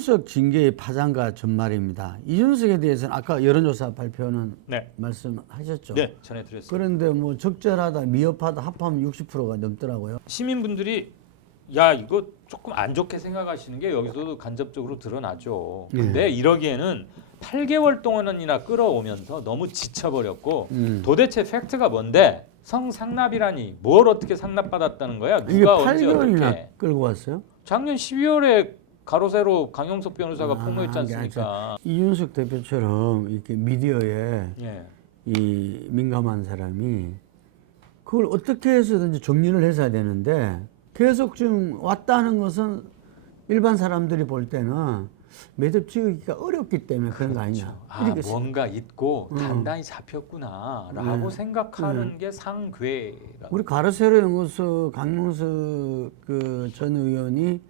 이준석 징계의 파장과 전말입니다. 이준석에 대해서는 아까 여론조사 발표는 네. 말씀하셨죠. 네, 전해드렸습니다. 그런데 뭐 적절하다, 미흡하다 합하면 60%가 넘더라고요. 시민분들이 야 이거 조금 안 좋게 생각하시는 게 여기서도 간접적으로 드러나죠. 근데 이러기에는 8개월 동안이나 끌어오면서 너무 지쳐버렸고 도대체 팩트가 뭔데 성상납이라니 뭘 어떻게 상납받았다는 거야? 이게 누가 언제 8개월이나 어떻게? 끌고 왔어요? 작년 12월에 가로세로 강용석 변호사가 폭로했지 이게 않습니까? 이준석 대표처럼 이렇게 미디어에 예. 이 민감한 사람이 그걸 어떻게 해서든지 정리를 해서야 되는데 계속 지금 왔다는 것은 일반 사람들이 볼 때는 매듭 지으기가 어렵기 때문에 그런 거 아니냐. 아, 이렇게 뭔가 있고 단단히 잡혔구나라고 생각하는 게 상괴라. 우리 가로세로 연구소 강용석 그 전 의원이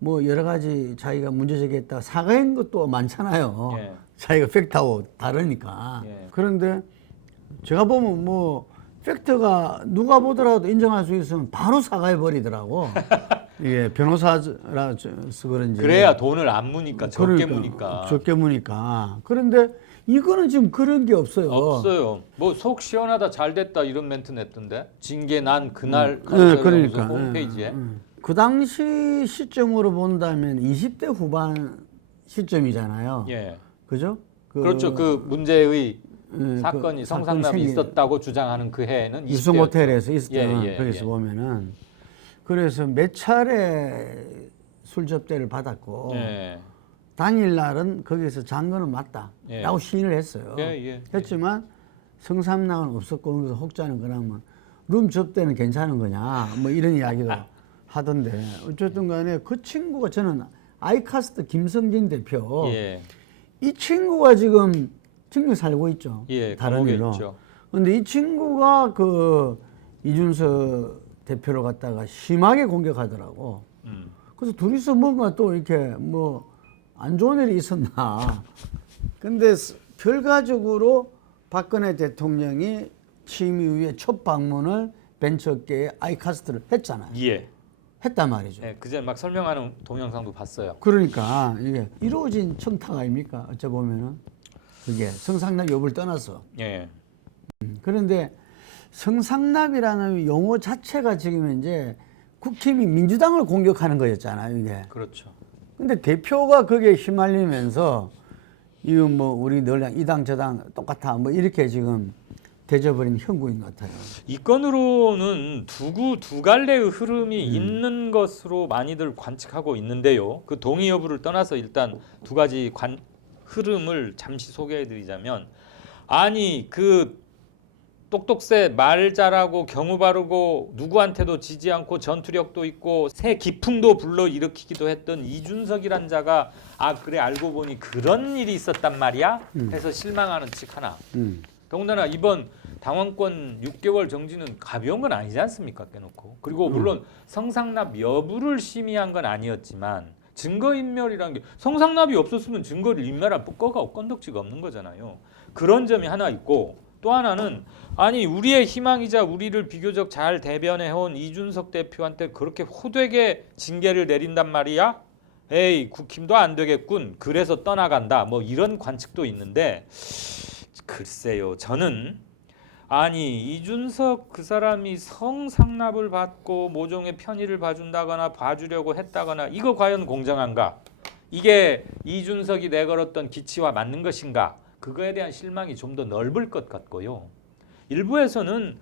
뭐 여러 가지 자기가 문제 제기했다 사과한 것도 많잖아요. 예. 자기가 팩트하고 다르니까. 예. 그런데 제가 보면 뭐 팩트가 누가 보더라도 인정할 수 있으면 바로 사과해 버리더라고. 이게 변호사라서 그런지. 그래야 돈을 안 무니까 적게 그러니까, 무니까. 적게 무니까. 그런데 이거는 지금 그런 게 없어요. 없어요. 뭐 속 시원하다 잘 됐다 이런 멘트 냈던데. 징계 난 그날 네, 그러니까. 홈페이지에. 그 당시 시점으로 본다면 20대 후반 시점이잖아요. 예. 그죠? 그렇죠. 그 문제의 사건이 그 성상납이 사건이 있었다고 주장하는 그 해에는 유성 20대였죠. 호텔에서 있었던 예, 거기서 보면은 그래서 몇 차례 술 접대를 받았고 예. 당일 날은 거기서 잔 거는 맞다라고 시인을 했어요. 했지만 성상납은 없었고 거기서 혹자는 그러면 룸 접대는 괜찮은 거냐 뭐 이런 이야기도 하던데 어쨌든 간에 그 친구가 저는 아이카스트 김성진 대표 예. 이 친구가 지금 증명 살고 있죠. 예, 다른 감옥에 일로. 있죠. 근데 이 친구가 그 이준석 대표를 갖다가 심하게 공격하더라고. 그래서 둘이서 뭔가 또 이렇게 뭐 안 좋은 일이 있었나. 근데 결과적으로 박근혜 대통령이 취임 이후에 첫 방문을 벤처계의 아이카스트를 했잖아요. 예. 했단 말이죠. 예. 그제 막 설명하는 동영상도 봤어요. 그러니까 이게 이루어진 청탁 아닙니까? 어찌 보면은 그게 성상납 여부를 떠나서. 예. 그런데 성상납이라는 용어 자체가 지금 이제 국힘이 민주당을 공격하는 거였잖아요, 이게. 그렇죠. 근데 대표가 거기에 휘말리면서 이거 뭐 우리 늘 이 당 저 당 똑같아 뭐 이렇게 지금 되져버린 형국인 것 같아요. 이 건으로는 두 갈래의 흐름이 있는 것으로 많이들 관측하고 있는데요. 그 동의 여부를 떠나서 일단 두 가지 흐름을 잠시 소개해드리자면, 아니 그 똑똑새 말 잘하고 경우 바르고 누구한테도 지지 않고 전투력도 있고 새 기풍도 불러 일으키기도 했던 이준석이란 자가 아 그래 알고 보니 그런 일이 있었단 말이야 해서 실망하는 측 하나. 더군다나 이번 당원권 6개월 정지는 가벼운 건 아니지 않습니까? 깨놓고. 그리고 물론 성상납 여부를 심의한 건 아니었지만 증거인멸이라는 게 성상납이 없었으면 증거를 인멸할 건덕지가 없는 거잖아요. 그런 점이 하나 있고, 또 하나는 아니 우리의 희망이자 우리를 비교적 잘 대변해온 이준석 대표한테 그렇게 호되게 징계를 내린단 말이야? 에이 국힘도 안 되겠군. 그래서 떠나간다. 뭐 이런 관측도 있는데 글쎄요. 저는 아니 이준석 그 사람이 성상납을 받고 모종의 편의를 봐준다거나 봐주려고 했다거나 이거 과연 공정한가? 이게 이준석이 내걸었던 기치와 맞는 것인가? 그거에 대한 실망이 좀 더 넓을 것 같고요. 일부에서는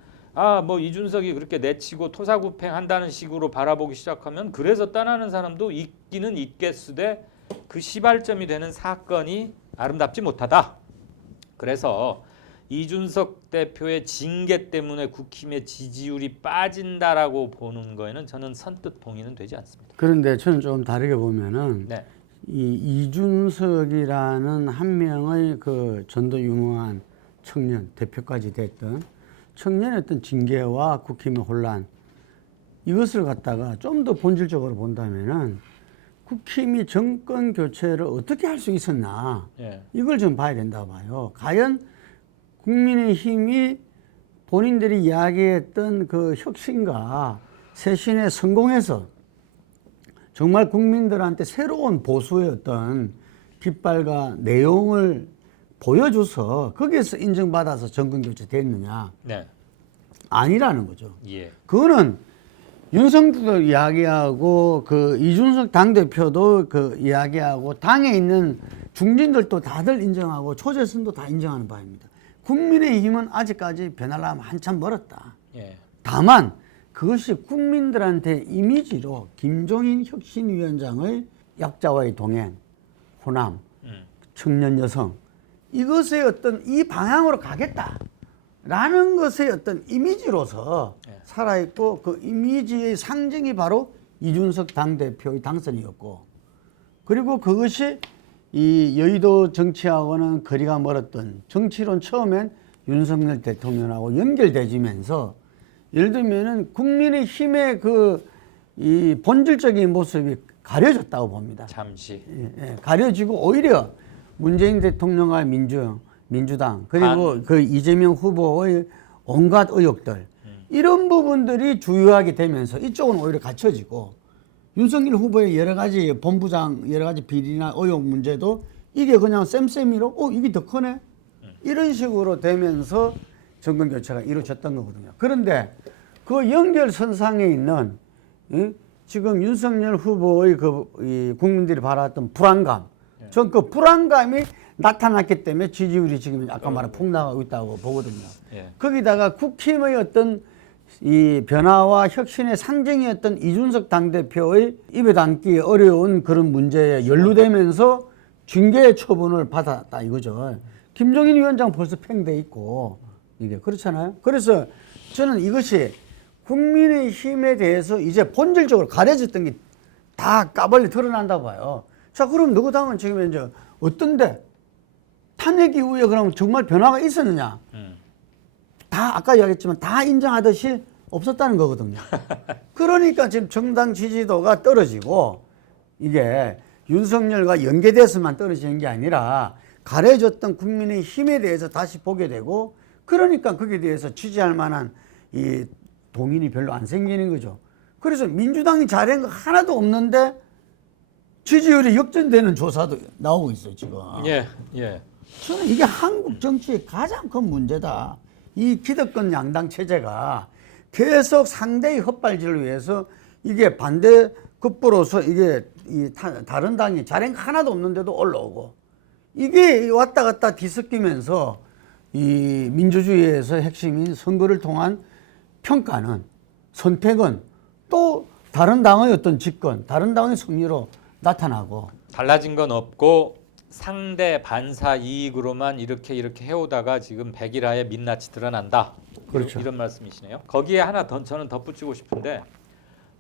뭐 이준석이 그렇게 내치고 토사구팽한다는 식으로 바라보기 시작하면 그래서 떠나는 사람도 있기는 있겠으되 그 시발점이 되는 사건이 아름답지 못하다. 그래서 이준석 대표의 징계 때문에 국힘의 지지율이 빠진다라고 보는 거에는 저는 선뜻 동의는 되지 않습니다. 그런데 저는 좀 다르게 보면은 네. 이 이준석이라는 한 명의 그 전도 유명한 청년 대표까지 됐던 청년의 어떤 징계와 국힘의 혼란 이것을 갖다가 좀 더 본질적으로 본다면은 국힘이 정권 교체를 어떻게 할 수 있었나 이걸 좀 봐야 된다고 봐요. 과연 국민의힘이 본인들이 이야기했던 그 혁신과 쇄신에 성공해서 정말 국민들한테 새로운 보수의 어떤 깃발과 내용을 보여줘서 거기에서 인정받아서 정권 교체 됐느냐? 네. 아니라는 거죠. 예. 그거는 윤석열도 이야기하고 그 이준석 당대표도 그 이야기하고 당에 있는 중진들도 다들 인정하고 초재선도 다 인정하는 바입니다. 국민의힘은 아직까지 변하려면 한참 멀었다. 예. 다만 그것이 국민들한테 이미지로 김종인 혁신위원장의 약자와의 동행, 호남, 청년 여성 이것의 어떤 이 방향으로 가겠다라는 것의 어떤 이미지로서 살아있고 그 이미지의 상징이 바로 이준석 당대표의 당선이었고 그리고 그것이 이 여의도 정치하고는 거리가 멀었던 정치론 처음엔 윤석열 대통령하고 연결되지면서 예를 들면은 국민의힘의 그 이 본질적인 모습이 가려졌다고 봅니다. 잠시. 가려지고 오히려 문재인 대통령과 민주당 그리고 그 이재명 후보의 온갖 의혹들 이런 부분들이 주요하게 되면서 이쪽은 오히려 갖춰지고 윤석열 후보의 여러 가지 본부장 여러 가지 비리나 의혹 문제도 이게 그냥 쌤쌤이로 이게 더 크네 이런 식으로 되면서 정권 교체가 이루어졌던 거거든요. 그런데 그 연결선상에 있는 지금 윤석열 후보의 이 국민들이 바라왔던 불안감, 전 그 불안감이 나타났기 때문에 지지율이 지금 아까 말한 폭락하고 있다고 보거든요. 거기다가 국힘의 어떤 이 변화와 혁신의 상징이었던 이준석 당대표의 입에 담기 어려운 그런 문제에 연루되면서 징계 처분을 받았다 이거죠. 김종인 위원장 벌써 팽돼 있고 이게 그렇잖아요. 그래서 저는 이것이 국민의힘에 대해서 이제 본질적으로 가려졌던 게 다 까발리 드러난다고 봐요. 자, 그럼 누구 당은 지금 이제 어떤데 탄핵 이후에 그럼 정말 변화가 있었느냐? 다 아까 이야기했지만 다 인정하듯이 없었다는 거거든요. 그러니까 지금 정당 지지도가 떨어지고 이게 윤석열과 연계돼서만 떨어지는 게 아니라 가려졌던 국민의 힘에 대해서 다시 보게 되고 그러니까 거기에 대해서 지지할 만한 이 동인이 별로 안 생기는 거죠. 그래서 민주당이 잘한 거 하나도 없는데 지지율이 역전되는 조사도 나오고 있어요, 지금. 예. 저는 이게 한국 정치의 가장 큰 문제다. 이 기득권 양당 체제가 계속 상대의 헛발질을 위해서 이게 반대급부로서 이게 다른 당이 잘한 거 하나도 없는데도 올라오고 이게 왔다 갔다 뒤섞이면서 이 민주주의에서 핵심인 선거를 통한 평가는 선택은 또 다른 당의 어떤 집권, 다른 당의 승리로 나타나고 달라진 건 없고 상대 반사 이익으로만 이렇게 해오다가 지금 백일하에 민낯이 드러난다. 그렇죠. 이런 말씀이시네요. 거기에 하나 더 저는 덧붙이고 싶은데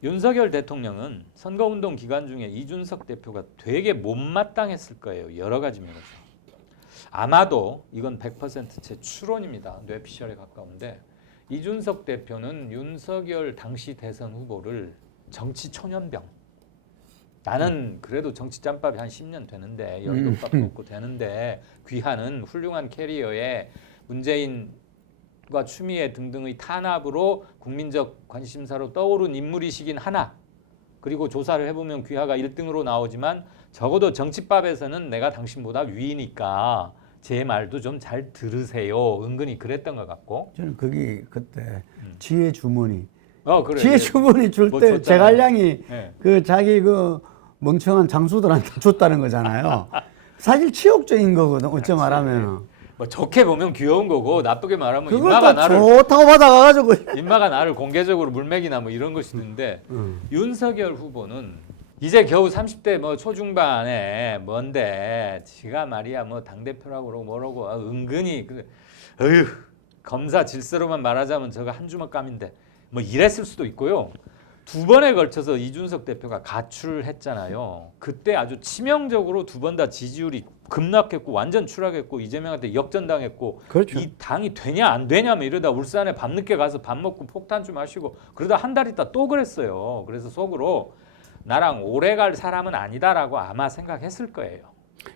윤석열 대통령은 선거운동 기간 중에 이준석 대표가 되게 못마땅했을 거예요. 여러 가지 면에서. 아마도 이건 100%제 추론입니다. 뇌피셜에 가까운데 이준석 대표는 윤석열 당시 대선 후보를 정치 초년병 나는 그래도 정치 짬밥이 한 10년 되는데 열동밥 먹고 되는데 귀하는 훌륭한 캐리어에 문재인과 추미애 등등의 탄압으로 국민적 관심사로 떠오른 인물이시긴 하나 그리고 조사를 해보면 귀하가 1등으로 나오지만 적어도 정치밥에서는 내가 당신보다 위니까 제 말도 좀 잘 들으세요. 은근히 그랬던 것 같고. 저는 거기 그때 지혜 주머니 그래. 지혜 주머니 줄 때 제갈량이 그 자기 그 멍청한 장수들한테 줬다는 거잖아요. 사실 치욕적인 거거든. 어찌 말하면. 뭐 좋게 보면 귀여운 거고 나쁘게 말하면 그걸 인마가 또 나를 좋다고 받아가지고 인마가 나를 공개적으로 물맥이나 뭐 이런 것이 있는데 윤석열 후보는 이제 겨우 30대 뭐 초중반에 뭔데 지가 말이야 뭐 당대표라고 그러고 뭐라고 은근히 검사 질서로만 말하자면 저거 한 주먹감인데 뭐 이랬을 수도 있고요. 두 번에 걸쳐서 이준석 대표가 가출을 했잖아요. 그때 아주 치명적으로 두 번 다 지지율이 급락했고 완전 추락했고 이재명한테 역전당했고 그렇죠. 이 당이 되냐 안 되냐 뭐 이러다 울산에 밤늦게 가서 밥 먹고 폭탄 좀 마시고 그러다 한 달 있다 또 그랬어요. 그래서 속으로 나랑 오래 갈 사람은 아니다라고 아마 생각했을 거예요.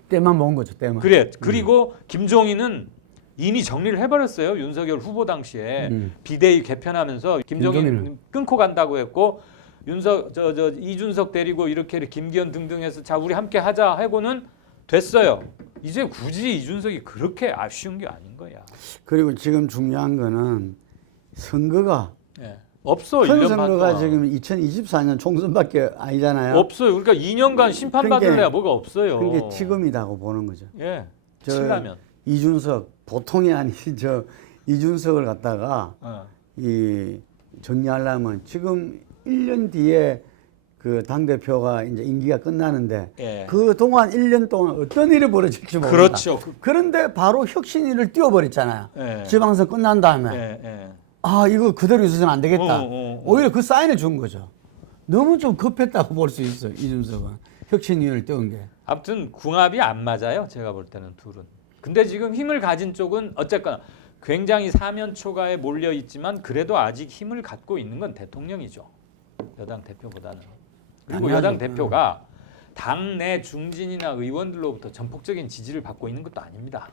때만 먹은 거죠. 때만. 그래. 그리고 김종인은 이미 정리를 해버렸어요. 윤석열 후보 당시에 비대위 개편하면서 김종인 끊고 간다고 했고 이준석 데리고 이렇게 김기현 등등 해서 자 우리 함께 하자 하고는 됐어요. 이제 굳이 이준석이 그렇게 아쉬운 게 아닌 거야. 그리고 지금 중요한 거는 선거가 예. 없어. 큰 1년 반 선거가 동안. 지금 2024년 총선밖에 아니잖아요. 없어요. 그러니까 2년간 심판 받을래야 뭐가 없어요. 그게 지금이라고 보는 거죠. 예. 저 칠라면. 이준석 보통이 아닌 저 이준석을 갖다가 이 정리하려면 지금 1년 뒤에 그 당대표가 이제 임기가 끝나는데 예. 그 동안 1년 동안 어떤 일이 벌어질지 모른다. 그렇죠. 그런데 바로 혁신위를 띄워버렸잖아요. 예. 지방선 끝난 다음에 예. 아 이거 그대로 있어서는 안 되겠다. 어. 오히려 그 사인을 준 거죠. 너무 좀 급했다고 볼 수 있어 이준석은 혁신위를 띄운 게. 아무튼 궁합이 안 맞아요. 제가 볼 때는 둘은. 근데 지금 힘을 가진 쪽은 어쨌거나 굉장히 사면초가에 몰려 있지만 그래도 아직 힘을 갖고 있는 건 대통령이죠. 여당 대표보다는. 그리고 당연하죠. 여당 대표가 당내 중진이나 의원들로부터 전폭적인 지지를 받고 있는 것도 아닙니다.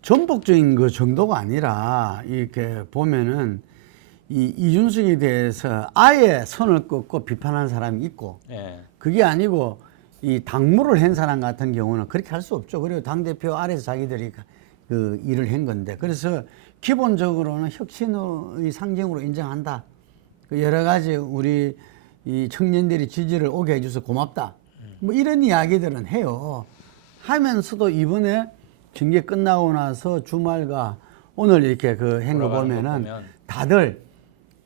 전폭적인 그 정도가 아니라 이렇게 보면은 이 이준석에 대해서 아예 선을 긋고 비판하는 사람이 있고 예. 그게 아니고 이 당무를 한 사람 같은 경우는 그렇게 할 수 없죠. 그리고 당대표 아래서 자기들이 그 일을 한 건데 그래서 기본적으로는 혁신의 상징으로 인정한다. 그 여러 가지 우리 이 청년들이 지지를 오게 해줘서 고맙다. 뭐 이런 이야기들은 해요. 하면서도 이번에 징계 끝나고 나서 주말과 오늘 이렇게 그 한 거 보면은 다들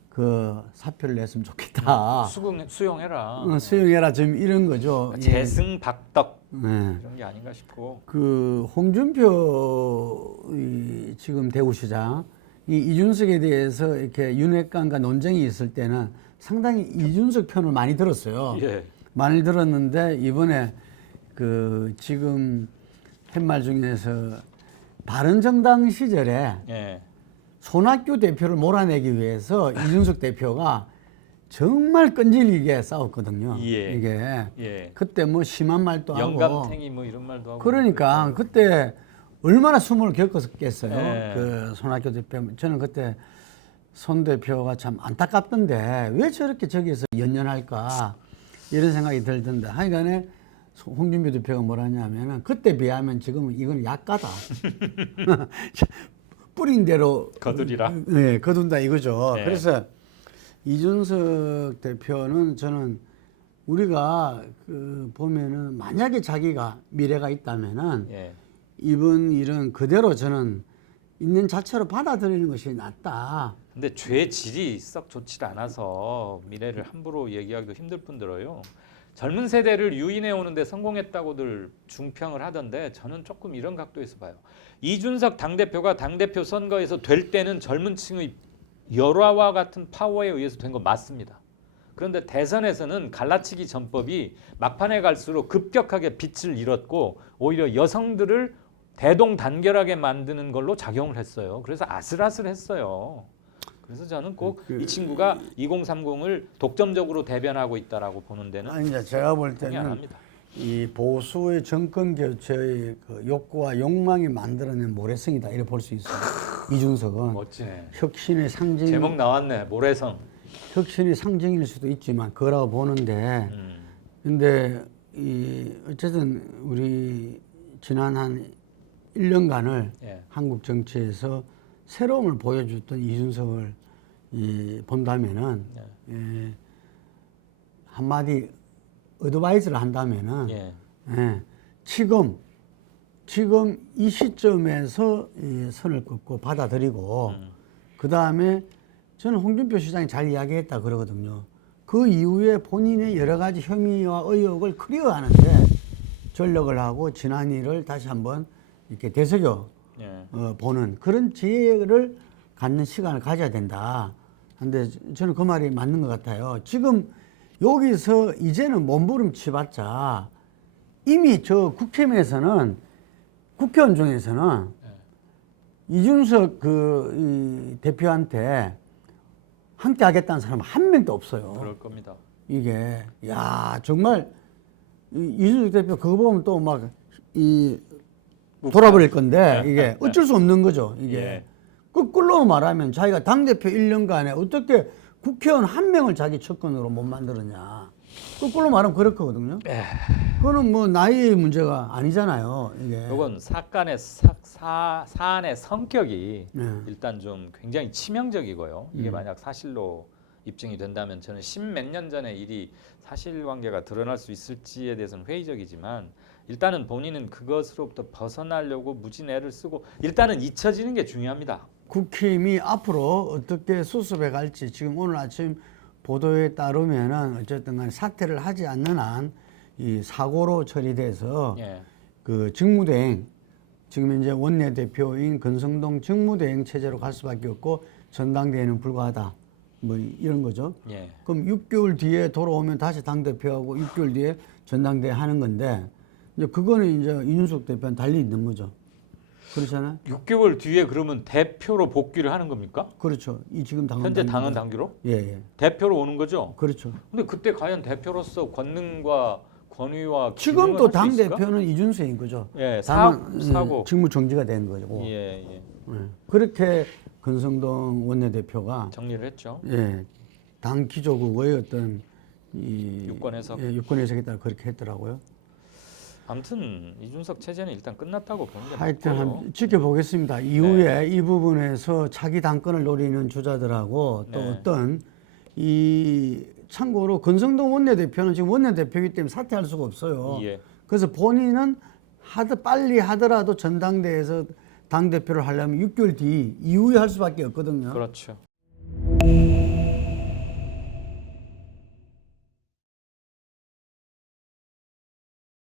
그 사표를 냈으면 좋겠다. 수용해라. 수용해라 좀 이런 거죠. 재승박덕 네. 이런 게 아닌가 싶고. 그 홍준표 이 지금 대구시장 이 이준석에 대해서 이렇게 윤핵관과 논쟁이 있을 때는 상당히 이준석 편을 많이 들었어요. 예. 많이 들었는데 이번에 그 지금 한 말 중에서 바른정당 시절에 예. 손학규 대표를 몰아내기 위해서 이준석 대표가 정말 끈질기게 싸웠거든요. 예. 이게 예. 그때 뭐 심한 말도 하고 영감탱이 뭐 이런 말도 하고. 그러니까 그때 얼마나 수모를 겪었겠어요. 예. 그 손학규 대표 저는 그때 손 대표가 참 안타깝던데 왜 저렇게 저기서 연연할까 이런 생각이 들던데 하여간에 홍준표 대표가 뭐라냐면은 그때 비하면 지금은 이건 약가다. 뿌린 대로 거두리라. 네, 거둔다 이거죠. 네. 그래서 이준석 대표는 저는 우리가 그 보면은 만약에 자기가 미래가 있다면은 예. 이번 일은 그대로 저는 있는 자체로 받아들이는 것이 낫다. 근데 죄 질이 썩 좋지 않아서 미래를 함부로 얘기하기도 힘들 뿐더러요. 젊은 세대를 유인해 오는데 성공했다고들 중평을 하던데 저는 조금 이런 각도에서 봐요. 이준석 당대표가 당대표 선거에서 될 때는 젊은 층의 열화와 같은 파워에 의해서 된 거 맞습니다. 그런데 대선에서는 갈라치기 전법이 막판에 갈수록 급격하게 빛을 잃었고 오히려 여성들을 대동단결하게 만드는 걸로 작용을 했어요. 그래서 아슬아슬했어요. 그래서 저는 꼭 이 친구가 2030을 독점적으로 대변하고 있다라고 보는 데는 아니 이제 제가 볼 동의 안 때는 합니다. 이 보수의 정권 교체의 그 욕구와 욕망이 만들어낸 모래성이다 이렇게 볼 수 있어요. 이준석은 멋지네. 혁신의 상징, 제목 나왔네. 모래성. 혁신의 상징일 수도 있지만 그라고 보는데, 근데 이 어쨌든 우리 지난 한 1년간을 예. 한국 정치에서 새로움을 보여줬던 이준석을 본다면은 예, 한마디 어드바이스를 한다면은 예. 예, 지금 이 시점에서 이 선을 긋고 받아들이고 그 다음에 저는 홍준표 시장이 잘 이야기했다 그러거든요. 그 이후에 본인의 여러 가지 혐의와 의혹을 클리어하는데 전력을 하고 지난 일을 다시 한번 이렇게 되새겨 예. 보는 그런 지혜를 갖는 시간을 가져야 된다. 근데 저는 그 말이 맞는 것 같아요. 지금 여기서 이제는 몸부림치봤자 이미 저 국힘에서는 국회의원 중에서는 이준석 이 대표한테 함께 하겠다는 사람은 한 명도 없어요. 그럴 겁니다. 이게 야 정말 이준석 대표 그거 보면 또 막 이 돌아버릴 건데 이게 어쩔 수 없는 거죠. 이게 예. 거꾸로 말하면 자기가 당대표 1년간에 어떻게 국회의원 한 명을 자기 측근으로 못 만들었냐. 거꾸로 말하면 그렇거든요. 그거는 뭐 나이의 문제가 아니잖아요. 이게. 이건 사안의 성격이 네. 일단 좀 굉장히 치명적이고요. 이게 음. 만약 사실로 입증이 된다면 저는 십몇 년 전의 일이 사실관계가 드러날 수 있을지에 대해서는 회의적이지만 일단은 본인은 그것으로부터 벗어나려고 무진 애를 쓰고 일단은 잊혀지는 게 중요합니다. 국힘이 앞으로 어떻게 수습해 갈지 지금 오늘 아침 보도에 따르면은 어쨌든 간에 사퇴를 하지 않는 한 이 사고로 처리돼서 예. 그 직무대행 지금 이제 원내대표인 권성동 직무대행 체제로 갈 수밖에 없고 전당대회는 불가하다 뭐 이런 거죠. 예. 그럼 6개월 뒤에 돌아오면 다시 당대표하고 6개월 뒤에 전당대회 하는 건데 이제 그거는 이제 이준석 대표는 달리 있는 거죠. 그렇잖아요. 6개월 뒤에 그러면 대표로 복귀를 하는 겁니까? 그렇죠. 이 지금 당헌 현재 당규가. 당헌 당규로? 예, 예. 대표로 오는 거죠? 그렇죠. 근데 그때 과연 대표로서 권능과 권위와 지금도 기능을 할수 있을까? 당대표는 이준석인 거죠. 예, 다만 사고. 직무 정지가 된 거고. 예, 예. 예. 그렇게 권성동 원내대표가 정리를 했죠. 예, 당 기조국의 어떤 이 유권 해석. 예, 유권 해석에 따라 그렇게 했더라고요. 아무튼 이준석 체제는 일단 끝났다고 보는 게 하여튼 맞고요. 한 지켜보겠습니다. 이후에 이 부분에서 차기 당권을 노리는 주자들하고 또 네. 어떤 이 참고로 권성동 원내대표는 지금 원내대표이기 때문에 사퇴할 수가 없어요. 예. 그래서 본인은 빨리 하더라도 전당대회에서 당대표를 하려면 6개월 뒤 이후에 할 수밖에 없거든요. 그렇죠.